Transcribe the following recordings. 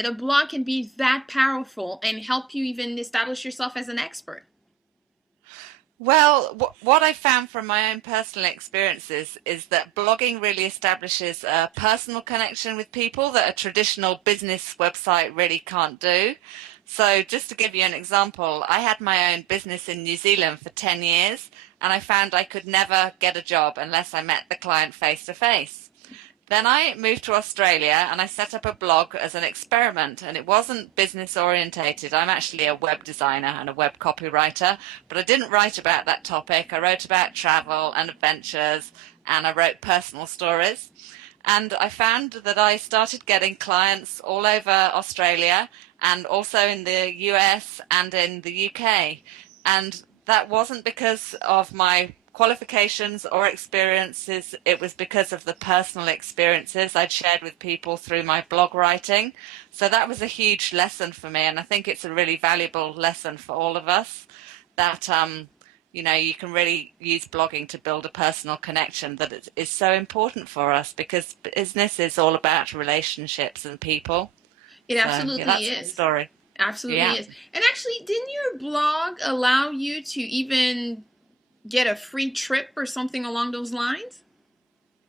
that a blog can be that powerful and help you even establish yourself as an expert? Well, what I found from my own personal experiences is that blogging really establishes a personal connection with people that a traditional business website really can't do. So, just to give you an example, I had my own business in New Zealand for 10 years, and I found I could never get a job unless I met the client face to face. Then I moved to Australia and I set up a blog as an experiment, and it wasn't business orientated. I'm actually a web designer and a web copywriter, but I didn't write about that topic. I wrote about travel and adventures, and I wrote personal stories. And I found that I started getting clients all over Australia and also in the US and in the UK. And that wasn't because of my qualifications or experiences. It was because of the personal experiences I'd shared with people through my blog writing. So that was a huge lesson for me. And I think it's a really valuable lesson for all of us that, you can really use blogging to build a personal connection that is so important for us because business is all about relationships and people. It So yeah, absolutely that's my is. story. Absolutely Yeah. is. And actually, didn't your blog allow you to even get a free trip or something along those lines?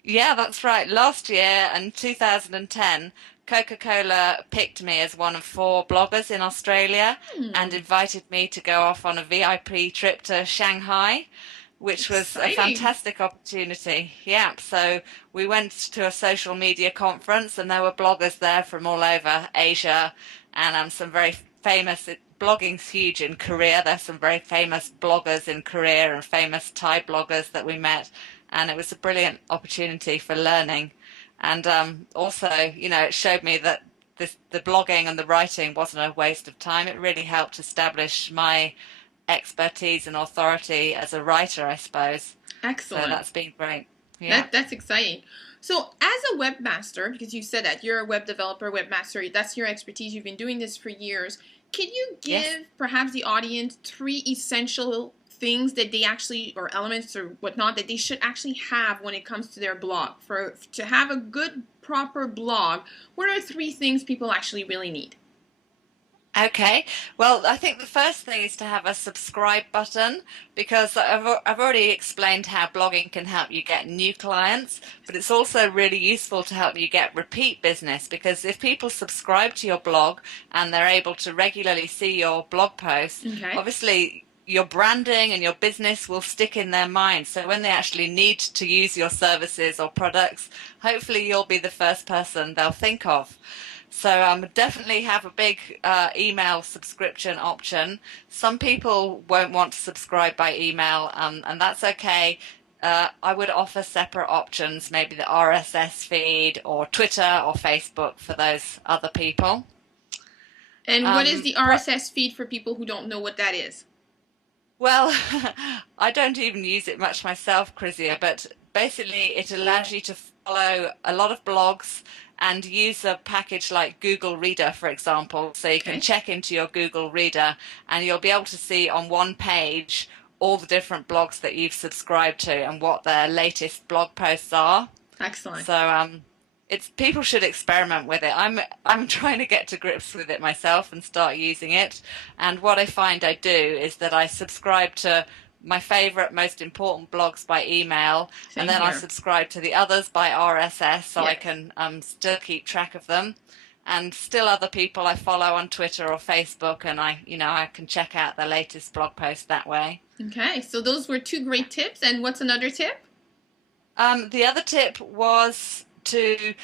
Yeah, that's right. Last year in 2010, Coca-Cola picked me as one of four bloggers in Australia and Hmm, invited me to go off on a VIP trip to Shanghai, which was a exciting. fantastic opportunity. Yeah, so we went to a social media conference and there were bloggers there from all over Asia and some very famous blogging's huge in Korea. There's some very famous bloggers in Korea and famous Thai bloggers that we met, and it was a brilliant opportunity for learning. And also, it showed me that the blogging and the writing wasn't a waste of time. It really helped establish my expertise and authority as a writer, I suppose. So Excellent. that's been great. Yeah. That's exciting. So, as a webmaster, because you said that you're a web developer, webmaster, that's your expertise. You've been doing this for years. Can you Yes. give perhaps the audience three essential things that they actually, or elements or whatnot, that they should actually have when it comes to their blog? For to have a good, proper blog, what are three things people actually really need? Okay. Well, I think the first thing is to have a subscribe button because I've already explained how blogging can help you get new clients, but it's also really useful to help you get repeat business because if people subscribe to your blog and they're able to regularly see your blog posts, Okay. obviously your branding and your business will stick in their mind. So when they actually need to use your services or products, hopefully you'll be the first person they'll think of. So definitely have a big email subscription option. Some people won't want to subscribe by email, and that's okay. I would offer separate options, maybe the RSS feed or Twitter or Facebook for those other people. And what is the What RSS feed for people who don't know what that is? Well, I don't even use it much myself, Chrisia, but basically it allows you to follow a lot of blogs and use a package like Google Reader, for example. So you can Okay. check into your Google Reader and you'll be able to see on one page all the different blogs that you've subscribed to and what their latest blog posts are. Excellent. So it's people should experiment with it. I'm trying to get to grips with it myself and start using it. And what I find I do is that I subscribe to my favorite, most important blogs by email, and Same then I here. subscribe to the others by RSS so I Yes. can still keep track of them. And still other people I follow on Twitter or Facebook, and I can check out the latest blog post that way. Okay, so those were two great tips. And what's another tip? The other tip was to,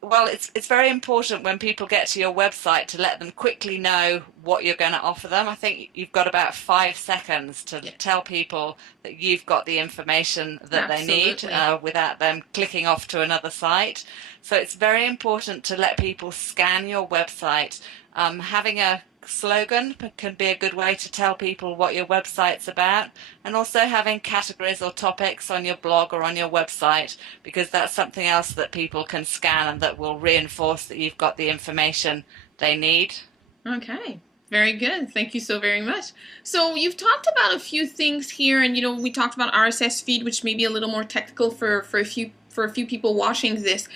well, it's very important when people get to your website to let them quickly know what you're going to offer them. I think you've got about 5 seconds to Yeah, tell people that you've got the information that they need absolutely. without them clicking off to another site. So it's very important to let people scan your website. Having a slogan can be a good way to tell people what your website's about, and also having categories or topics on your blog or on your website, because that's something else that people can scan and that will reinforce that you've got the information they need. Okay, very good. Thank you so very much. So you've talked about a few things here, and we talked about RSS feed, which may be a little more technical for a few people watching this.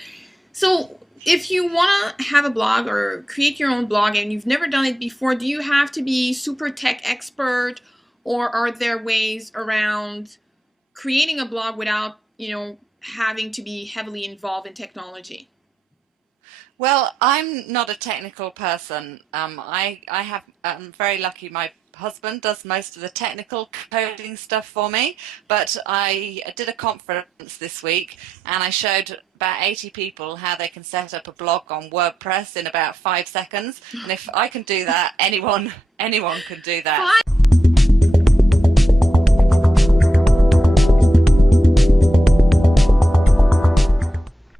So if you want to have a blog or create your own blog and you've never done it before, do you have to be super tech expert, or are there ways around creating a blog without, having to be heavily involved in technology? Well, I'm not a technical person. I'm very lucky. My husband does most of the technical coding stuff for me, but I did a conference this week and I showed about 80 people how they can set up a blog on WordPress in about 5 seconds. And if I can do that, anyone can do that.